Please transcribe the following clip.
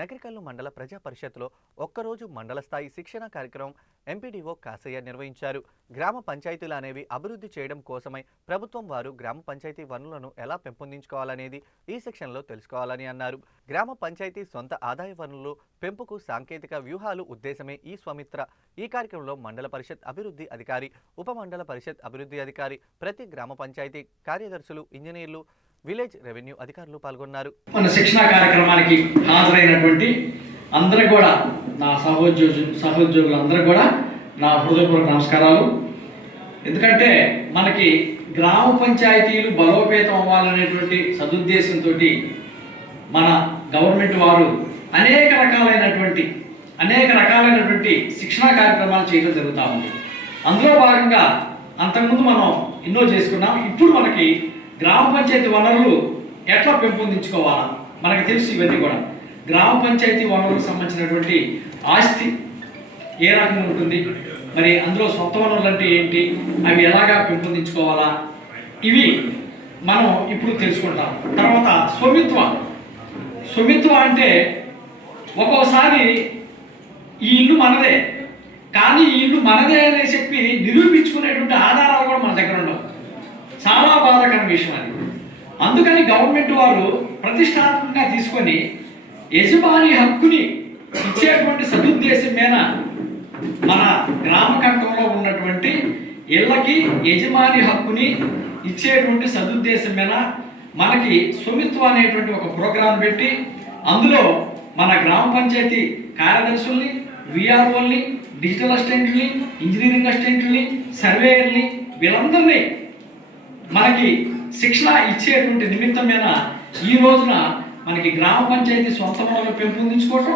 నగరికల్లు మండల ప్రజా పరిషత్లో ఒక్కరోజు మండల స్థాయి శిక్షణ కార్యక్రమం ఎంపీడీఓ కాసయ్య నిర్వహించారు. గ్రామ పంచాయతీలు అనేవి అభివృద్ధి చేయడం కోసమై ప్రభుత్వం వారు గ్రామ పంచాయతీ వనరులను ఎలా పెంపొందించుకోవాలనేది ఈ సెక్షన్లో తెలుసుకోవాలని అన్నారు. గ్రామ పంచాయతీ సొంత ఆదాయ వనరులు పెంపుకు సాంకేతిక వ్యూహాలు ఉద్దేశమే ఈ స్వామిత్ర. ఈ కార్యక్రమంలో మండల పరిషత్ అభివృద్ధి అధికారి, ఉప మండల పరిషత్ అభివృద్ధి అధికారి, ప్రతి గ్రామ పంచాయతీ కార్యదర్శులు, ఇంజనీర్లు, విలేజ్ రెవెన్యూ అధికారులు పాల్గొన్నారు. మన శిక్షణ కార్యక్రమానికి హాజరైనటువంటి అందరూ కూడా, నా సహోద్యోగులందరూ కూడా నా హృదయపూర్వక నమస్కారాలు. ఎందుకంటే మనకి గ్రామ పంచాయతీలు బలోపేతం అవ్వాలనేటువంటి సదుద్దేశంతో మన గవర్నమెంట్ వారు అనేక రకాలైనటువంటి శిక్షణా కార్యక్రమాలు చేయడం జరుగుతూ ఉంది. అందులో భాగంగా అంతకుముందు మనం ఎన్నో చేసుకున్నాం. ఇప్పుడు మనకి గ్రామ పంచాయతీ వనరులు ఎట్లా పెంపొందించుకోవాలా మనకు తెలుసు. ఇవన్నీ కూడా గ్రామ పంచాయతీ వనరులకు సంబంధించినటువంటి ఆస్తి ఏ రకంగా ఉంటుంది, మరి అందులో సొంత వనరులు అంటే ఏంటి, అవి ఎలాగా పెంపొందించుకోవాలా, ఇవి మనం ఇప్పుడు తెలుసుకుంటాం. తర్వాత స్వమిత్వం అంటే ఒక్కోసారి ఈ ఇల్లు మనదే, కానీ ఈ ఇల్లు మనదే అని చెప్పి నిరూపించుకునేటువంటి ఆధారాలు కూడా మన దగ్గర ఉండవు. చాలా బాధాకరమైన విషయం అది. అందుకని గవర్నమెంట్ వారు ప్రతిష్టాత్మకంగా తీసుకొని యజమాని హక్కుని ఇచ్చేటువంటి సదుద్దేశం మీద మన గ్రామ కంఠంలో ఉన్నటువంటి ఇళ్ళకి యజమాని హక్కుని ఇచ్చేటువంటి సదుద్దేశం మీద మనకి స్వమిత్వం అనేటువంటి ఒక ప్రోగ్రాం పెట్టి అందులో మన గ్రామ పంచాయతీ కార్యదర్శుల్ని, విఆర్ఓల్ని, డిజిటల్ అసిస్టెంట్ని, ఇంజనీరింగ్ అసిస్టెంట్ని, సర్వేయర్ని, వీళ్ళందరినీ మనకి శిక్షణ ఇచ్చేటువంటి నిమిత్తం మీద ఈ రోజున మనకి గ్రామ పంచాయతీ సొంత వనరులు పెంపొందించుకోవటం,